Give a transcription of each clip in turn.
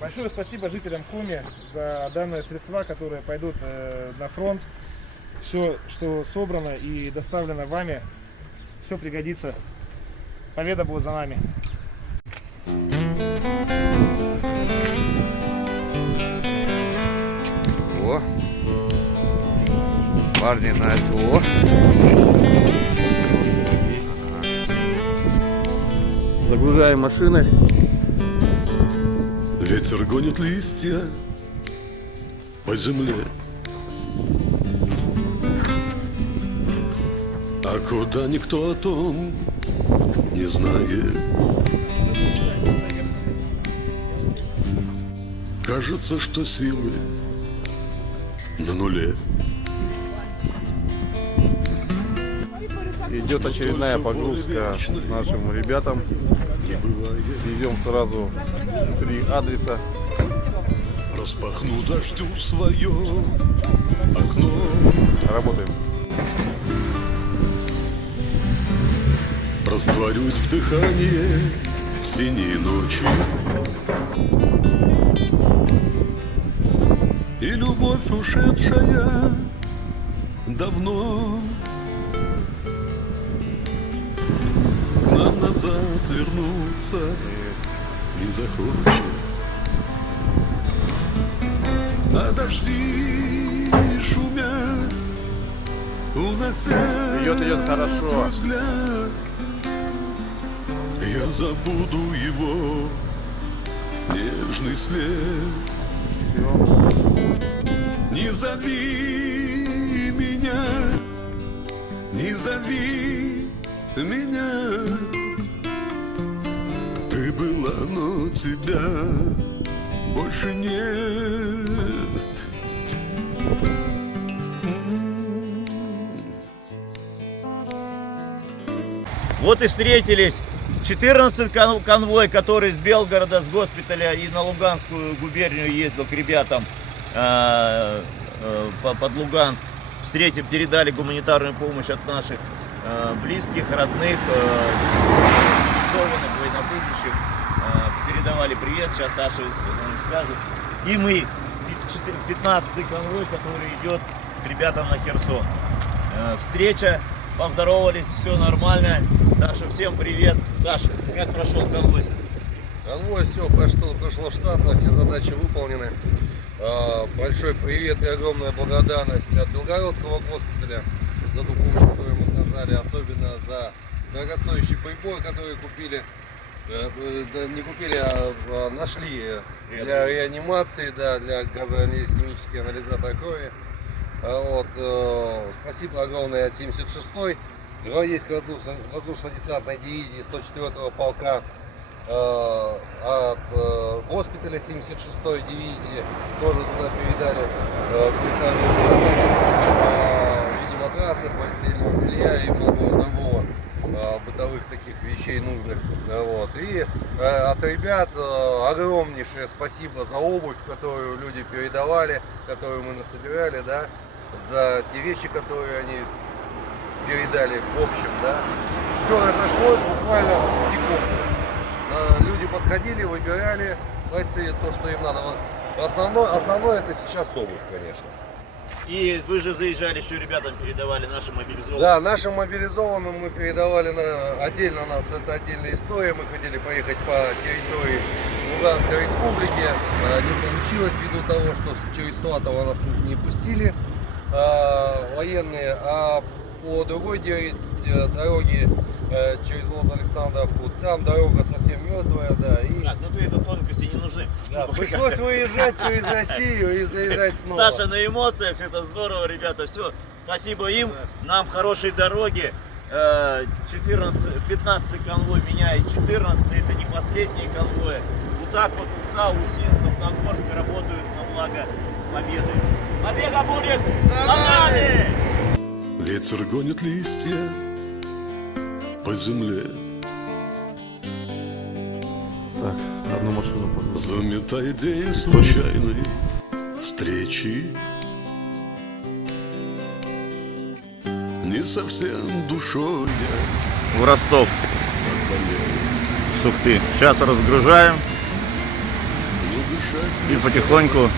Большое спасибо жителям Коми за данные средства, которые пойдут на фронт. Все, что собрано и доставлено вами, все пригодится. Победа будет за нами. О, парни на СВО. Загружаем машины. Ветер гонит листья по земле. А куда никто о том не знает. Кажется, что силы на нуле. Идет очередная погрузка нашим ребятам. Не бывает. Везем сразу 3 адреса. Распахну дождю свое окно. Работаем. Растворюсь в дыхании синей ночи. И любовь, ушедшая давно, к нам назад вернуться не захочет. А дожди шумят, унося Идет хорошо. твой взгляд. Я забуду его нежный свет. Не зови меня, не зови меня. Ты была, но тебя больше нет. Вот и встретились. 14 конвой, который с Белгорода, с госпиталя и на Луганскую губернию ездил к ребятам под Луганск. Встретим, передали гуманитарную помощь от наших близких, родных, мобилизованных, военнослужащих. Передавали привет, сейчас Саша скажет. И мы, 15-й конвой, который идет к ребятам на Херсон. Встреча. Поздоровались, все нормально. Саша, всем привет. Саша, как прошел конвой? Конвой все прошло штатно, все задачи выполнены. Большой привет и огромная благодарность от Белгородского госпиталя за ту помощь, которую мы оказали, особенно за дорогостоящий прибор, который купили. Не купили, а нашли для реанимации, да, для газохимический анализатор крови. Вот, спасибо огромное от 76-й гвардейской воздушно-десантной дивизии 104-го полка, от госпиталя 76-й дивизии тоже туда передали видимо матрасы, постельного белья и много другого бытовых таких вещей нужных. Вот. И от ребят огромнейшее спасибо за обувь, которую люди передавали, которую мы насобирали, да, за те вещи, которые они передали в общем, да. Все разошлось буквально в секунду. Люди подходили, выбирали, бойцы то, что им надо. Основное это сейчас обувь, конечно. И вы же заезжали, еще ребятам передавали нашим мобилизованным. Да, нашим мобилизованным мы передавали отдельно, у нас это отдельная история. Мы хотели поехать по территории Луганской республики. Не получилось ввиду того, что через Сватово нас не пустили военные, а по другой дороге через Лос-Александровку, там дорога совсем мертвая, да. И... Ну ты это тонкости не нужны. Да, пришлось выезжать через Россию и заезжать снова. Саша на эмоциях, это здорово, ребята, все. Спасибо им, нам хорошей дороги. 15-й конвой меняет 14-й, это не последние конвои. Вот так вот Уфа, Усин, Сосногорск работают на благо победы. Победа будет за нами! Ветер гонит листья по земле. Так, одну машину погнали. Замета идеи случайной встречи. Не совсем душой я В Ростов, отболел. Сухты. Сейчас разгружаем. Не И потихоньку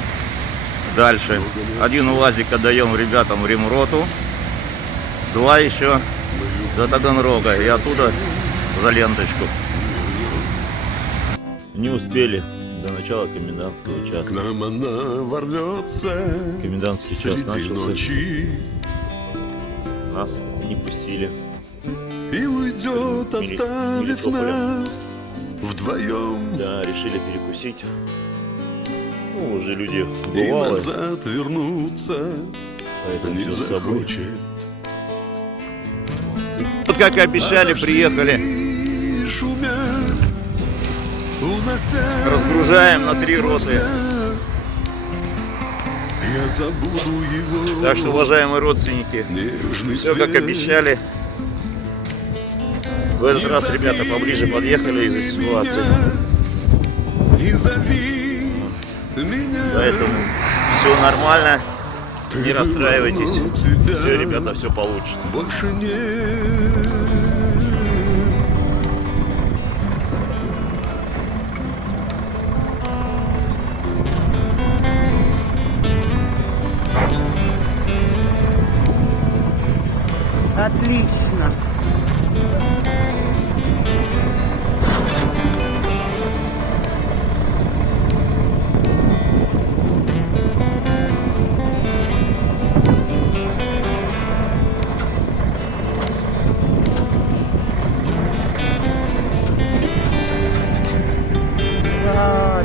дальше. Один УАЗик отдаем ребятам в ремроту. 2 еще до Таганрога. И оттуда за ленточку. Не успели до начала комендантского К часа. нам она ворвется Комендантский час среди начался. ночи Нас не пустили. и уйдет, оставив Мелитополя. нас вдвоем. Да, решили перекусить. Ну, уже люди И бывалые, назад вернуться поэтому не все с собой. захочет. Вот как и обещали, приехали. И шумя, унося Разгружаем на 3 роты. взгляд, я забуду его. Так что, уважаемые родственники, Нежный все как свет. обещали. В этот раз ребята поближе подъехали из-за ситуации. Не зови меня. Поэтому все нормально. Ты Не расстраивайтесь. была, но тебя Все, ребята, все получится. больше нет. Отлично.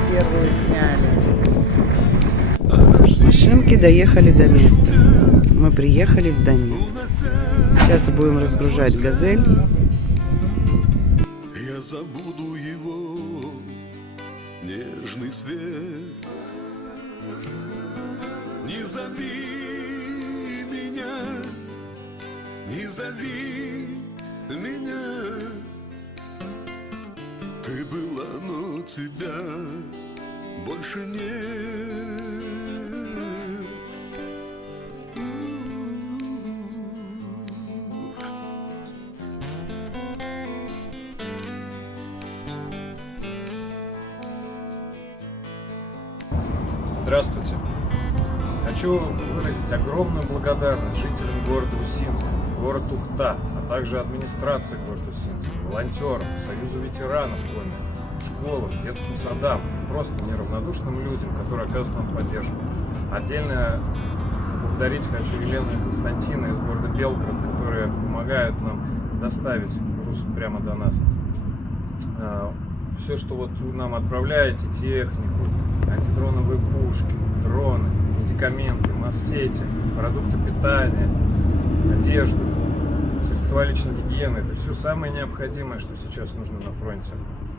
Первую сняли. Машинки доехали до места. Мы приехали в Донецк. Сейчас будем разгружать «Газель». Я забуду его нежный свет. Не зови меня, не зови меня. Ты была, но тебя больше нет. Здравствуйте. Хочу выразить огромную благодарность жителям города Усинска, город Ухта, а также администрации города Усинска, волонтерам, Союзу ветеранов войны, школам, детским садам, просто неравнодушным людям, которые оказывают нам поддержку. Отдельно поблагодарить хочу Елену и Константина из города Белгород, которые помогают нам доставить груз прямо до нас. Все, что вот вы нам отправляете, технику, антидроновые пушки, дроны, медикаменты, массети, продукты питания, одежду, средства личной гигиены, это все самое необходимое, что сейчас нужно на фронте.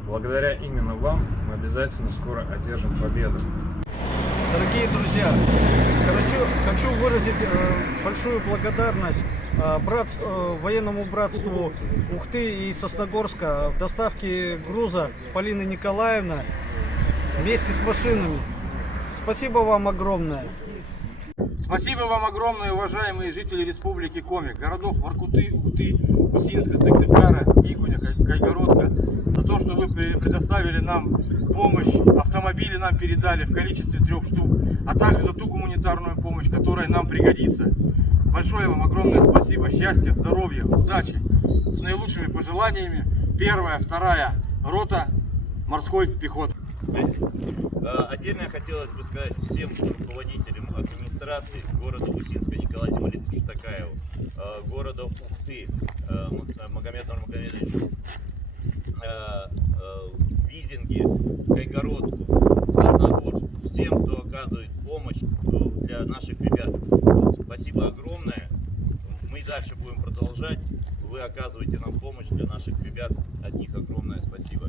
Благодаря именно вам мы обязательно скоро одержим победу. Дорогие друзья, хочу выразить большую благодарность военному братству Ухты и Сосногорска в доставке груза Полины Николаевны вместе с машинами. Спасибо вам огромное. Спасибо вам огромное, уважаемые жители Республики Коми, городов Воркуты, Ухты, Усинска, Сыктывкара, Игуня, Кайгородка, за то, что вы предоставили нам помощь, автомобили нам передали в количестве 3 штук, а также за ту гуманитарную помощь, которая нам пригодится. Большое вам огромное спасибо, счастья, здоровья, удачи, с наилучшими пожеланиями. 1-я, 2-я рота морской пехоты. Отдельно хотелось бы сказать всем руководителям администрации города Усинска Николаю Тимофеевичу Такаеву, города Ухты Магомету Магомедовичу, Визинге, Кайгородку, Сосногорску, всем, кто оказывает помощь для наших ребят. Спасибо огромное. Мы дальше будем продолжать. Вы оказываете нам помощь для наших ребят. От них огромное спасибо.